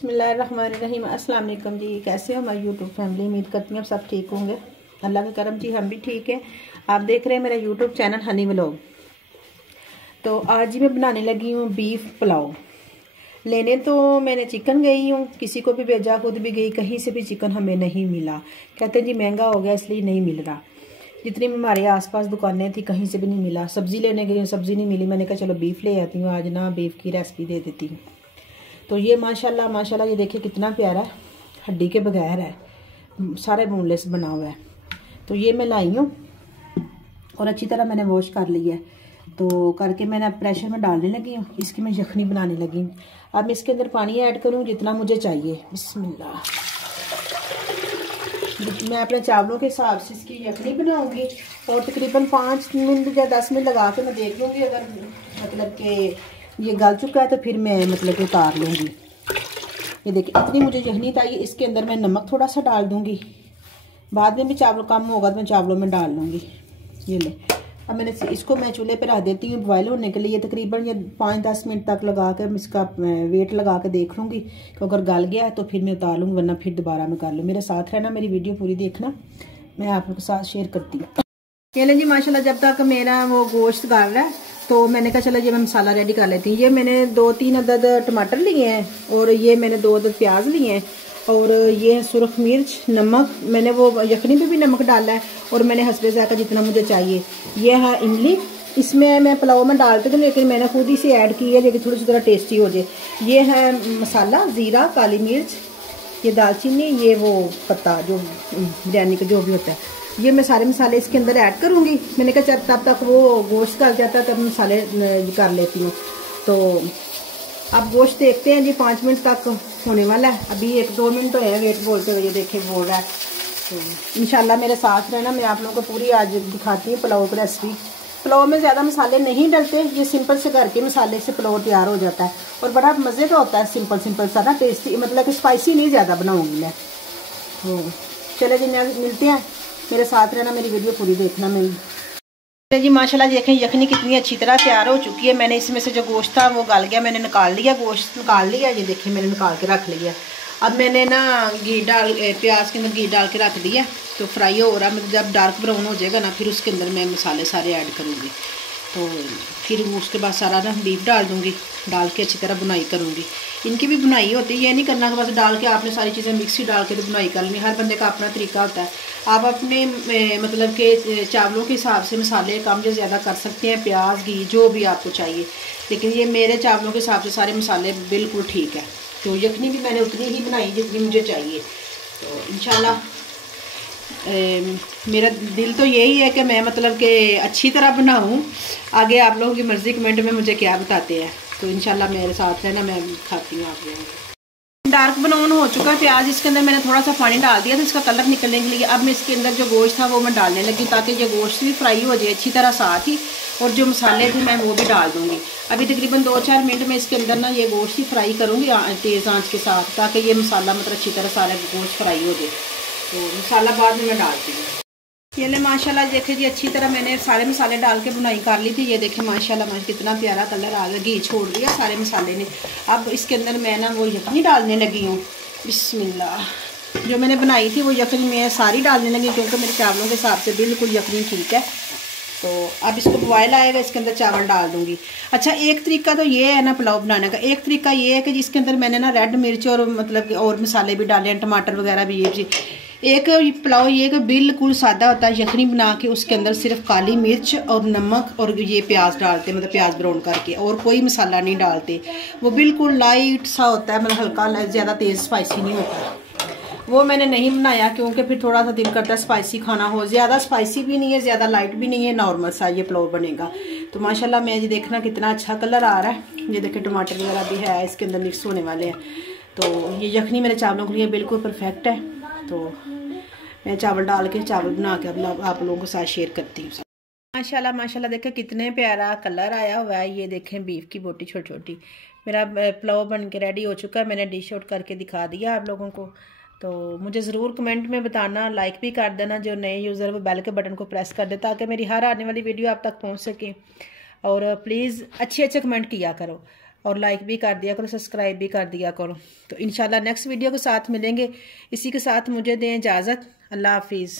बिस्मिल्लाहिर्रहमानिर्रहीम। अस्सलाम वालेकुम जी, कैसे हो हमारी यूट्यूब फैमिली। उम्मीद करती हूँ सब ठीक होंगे, अल्लाह का करम जी, हम भी ठीक है। आप देख रहे हैं मेरा यूट्यूब चैनल हनी व्लॉग। तो आज ही मैं बनाने लगी हूँ बीफ पुलाव। लेने तो मैंने चिकन गई हूँ, किसी को भी भेजा, खुद भी गई, कहीं से भी चिकन हमें नहीं मिला। कहते हैं जी महंगा हो गया इसलिए नहीं मिल रहा। जितनी भी हमारे आसपास दुकानें थी कहीं से भी नहीं मिला। सब्जी लेने गई हूँ, सब्जी नहीं मिली। मैंने कहा चलो बीफ ले आती हूँ, आज ना बीफ की रेसिपी दे देती हूँ। तो ये माशाल्लाह माशाल्लाह ये देखिए कितना प्यारा है, हड्डी के बगैर है, सारे बोनलेस बना हुआ है। तो ये मैं लाई हूँ और अच्छी तरह मैंने वॉश कर लिया है। तो करके मैंने अब प्रेशर में डालने लगी हूँ। इसकी मैं यखनी बनाने लगी हूँ। अब मैं इसके अंदर पानी ऐड करूँ जितना मुझे चाहिए। बिस्मिल्लाह। मैं अपने चावलों के हिसाब से इसकी यखनी बनाऊंगी और तकरीबन 5 मिनट या 10 मिनट लगा के मैं देख लूँगी। अगर मतलब कि ये गल चुका है तो फिर मैं मतलब कि उतार लूँगी। ये देखिए इतनी मुझे यखनी चाहिए। इसके अंदर मैं नमक थोड़ा सा डाल दूँगी, बाद में भी चावल कम होगा तो मैं चावलों में डाल लूँगी। ये ले, अब मैंने इसको मैं चूल्हे पे रख देती हूँ बॉयल होने के लिए। तकरीबन ये 5-10 मिनट तक लगा कर इसका वेट लगा के देख लूँगी कि अगर गल गया है तो फिर मैं उतार लूँगी, वरना फिर दोबारा मैं कर लूँ। मेरे साथ रहना, मेरी वीडियो पूरी देखना, मैं आप लोगों के साथ शेयर करती हूँ। चलें जी माशाल्लाह, जब तक मेरा वो गोश्त गल रहा है तो मैंने कहा चलो ये मैं मसाला रेडी कर लेती हूँ। ये मैंने 2-3 अदद टमाटर लिए हैं और ये मैंने 2 अदद प्याज लिए हैं और ये सुरख मिर्च, नमक, मैंने वो यखनी पे भी नमक डाला है और मैंने हस्बे ज़ायक़ा जितना मुझे चाहिए। ये है इमली, इसमें मैं पुलाव में डालती हूँ लेकिन मैंने खुद ही से ऐड की है लेकिन थोड़ी सी तरह टेस्टी हो जाए। ये है मसाला, ज़ीरा, काली मिर्च, ये दालचीनी, ये वो पत्ता जो बिरयानी का जो भी होता है, ये मैं सारे मसाले इसके अंदर ऐड करूँगी। मैंने कहा जब तब तक वो गोश्त गल जाता है तब मसाले कर लेती हूँ। तो अब गोश्त देखते हैं जी, 5 मिनट तक होने वाला है, अभी 1-2 मिनट तो है वेट बोलते हुए। ये देखिए बोल रहा है। तो इंशाल्लाह मेरे साथ रहना, मैं आप लोगों को पूरी आज दिखाती हूँ पुलाव की रेसिपी। पुलाव में ज़्यादा मसाले नहीं डलते, ये सिंपल से घर के मसाले से पुलाव तैयार हो जाता है और बड़ा मज़े का होता है। सिंपल सा ना, टेस्टी, मतलब कि स्पाइसी नहीं ज़्यादा बनाऊँगी मैं। तो चले जी मिलते हैं, मेरे साथ रहना, मेरी वीडियो पूरी देखना। मैं जी माशाल्लाह देखें यखनी कितनी अच्छी तरह तैयार हो चुकी है। मैंने इसमें से जो गोश्त था वो गल गया, मैंने निकाल लिया, गोश्त निकाल लिया। ये देखिए मैंने निकाल के रख लिया। अब मैंने ना घी डाल, प्याज के अंदर घी डाल के रख दिया तो फ्राई हो रहा। मतलब जब डार्क ब्राउन हो जाएगा ना फिर उसके अंदर मैं मसाले सारे ऐड करूँगी। तो फिर उसके बाद सारा ना बीफ डाल दूँगी, डाल के अच्छी तरह बुनाई करूँगी। इनकी भी बुनाई होती है, ये नहीं करना कि बस डाल के आपने सारी चीज़ें मिक्सी डाल के तो बुनाई कर लेनी। हर बंदे का अपना तरीका होता है। आप अपने मतलब के चावलों के हिसाब से मसाले कम या ज़्यादा कर सकते हैं, प्याज, घी, जो भी आपको चाहिए। लेकिन ये मेरे चावलों के हिसाब से सारे मसाले बिल्कुल ठीक है। तो यखनी भी मैंने उतनी ही बनाई जितनी मुझे चाहिए। तो इंशाल्लाह मेरा दिल तो यही है कि मैं मतलब कि अच्छी तरह बनाऊं। आगे आप लोगों की मर्ज़ी, कमेंट में मुझे क्या बताते हैं। तो इंशाल्लाह मेरे साथ रहना, मैं खाती हूँ आप लोगों। डार्क ब्राउन हो चुका प्याज, इसके अंदर मैंने थोड़ा सा पानी डाल दिया था इसका कलर निकलने के लिए। अब मैं इसके अंदर जो गोश्त था वो मैं डालने लगी ताकि ये गोश्त भी फ्राई हो जाए अच्छी तरह साथ ही, और जो मसाले थे मैं वो भी डाल दूँगी। अभी तकरीबन 2-4 मिनट में इसके अंदर ना ये गोश्त ही फ्राई करूँगी तेज़ आंच के साथ, ताकि ये मसाला मतलब अच्छी तरह सारा गोश्त फ्राई हो जाए। तो मसाला बाद में मैं डालती हूँ। ये ले माशाल्लाह देखिए जी, अच्छी तरह मैंने सारे मसाले डाल के बुनाई कर ली थी। ये देखिए माशाल्लाह कितना प्यारा कलर आ गया, घी छोड़ दिया सारे मसाले ने। अब इसके अंदर मैं ना वो यखनी डालने लगी हूँ। बिस्मिल्लाह। जो मैंने बनाई थी वो यखनी मैं सारी डालने लगी क्योंकि मेरे चावलों के हिसाब से बिल्कुल यखनी ठीक है। तो अब इसको बॉयल आएगा, इसके अंदर चावल डाल दूँगी। अच्छा, एक तरीका तो ये है ना पुलाव बनाने का, एक तरीका ये है कि जिसके अंदर मैंने ना रेड मिर्च और मतलब कि और मसाले भी डाले हैं, टमाटर वगैरह भी। ये एक पुलाव ये कि बिल्कुल सादा होता है, यखनी बना के उसके अंदर सिर्फ काली मिर्च और नमक और ये प्याज डालते, मतलब प्याज ब्राउन करके, और कोई मसाला नहीं डालते। वो बिल्कुल लाइट सा होता है, मतलब हल्का, ज़्यादा तेज़ स्पाइसी नहीं होता। वो मैंने नहीं बनाया क्योंकि फिर थोड़ा सा दिल करता है स्पाइसी खाना हो। ज़्यादा स्पाइसी भी नहीं है, ज़्यादा लाइट भी नहीं है, नॉर्मल सा ये पुलाव बनेगा। तो माशाल्लाह मैं ये देखना कितना अच्छा कलर आ रहा है। ये देखिए टमाटर वगैरह भी है इसके अंदर मिक्स होने वाले हैं। तो ये यखनी मेरे चावलों के लिए बिल्कुल परफेक्ट है। तो मैं चावल डाल के, चावल बना के अब आप लोगों के साथ शेयर करती हूँ। माशाल्लाह माशाल्लाह देखें कितने प्यारा कलर आया हुआ है। ये देखें बीफ की बोटी छोटी छोटी। मेरा पुलाव बन के रेडी हो चुका है, मैंने डिश आउट करके दिखा दिया आप लोगों को। तो मुझे ज़रूर कमेंट में बताना, लाइक भी कर देना। जो नए यूज़र वो बेल के बटन को प्रेस कर दे ताकि मेरी हर आने वाली वीडियो आप तक पहुँच सके। और प्लीज़ अच्छे अच्छे कमेंट किया करो। और लाइक भी कर दिया करो, सब्सक्राइब भी कर दिया करो। तो इंशाल्लाह नेक्स्ट वीडियो के साथ मिलेंगे। इसी के साथ मुझे दें इजाज़त। अल्लाह हाफिज़।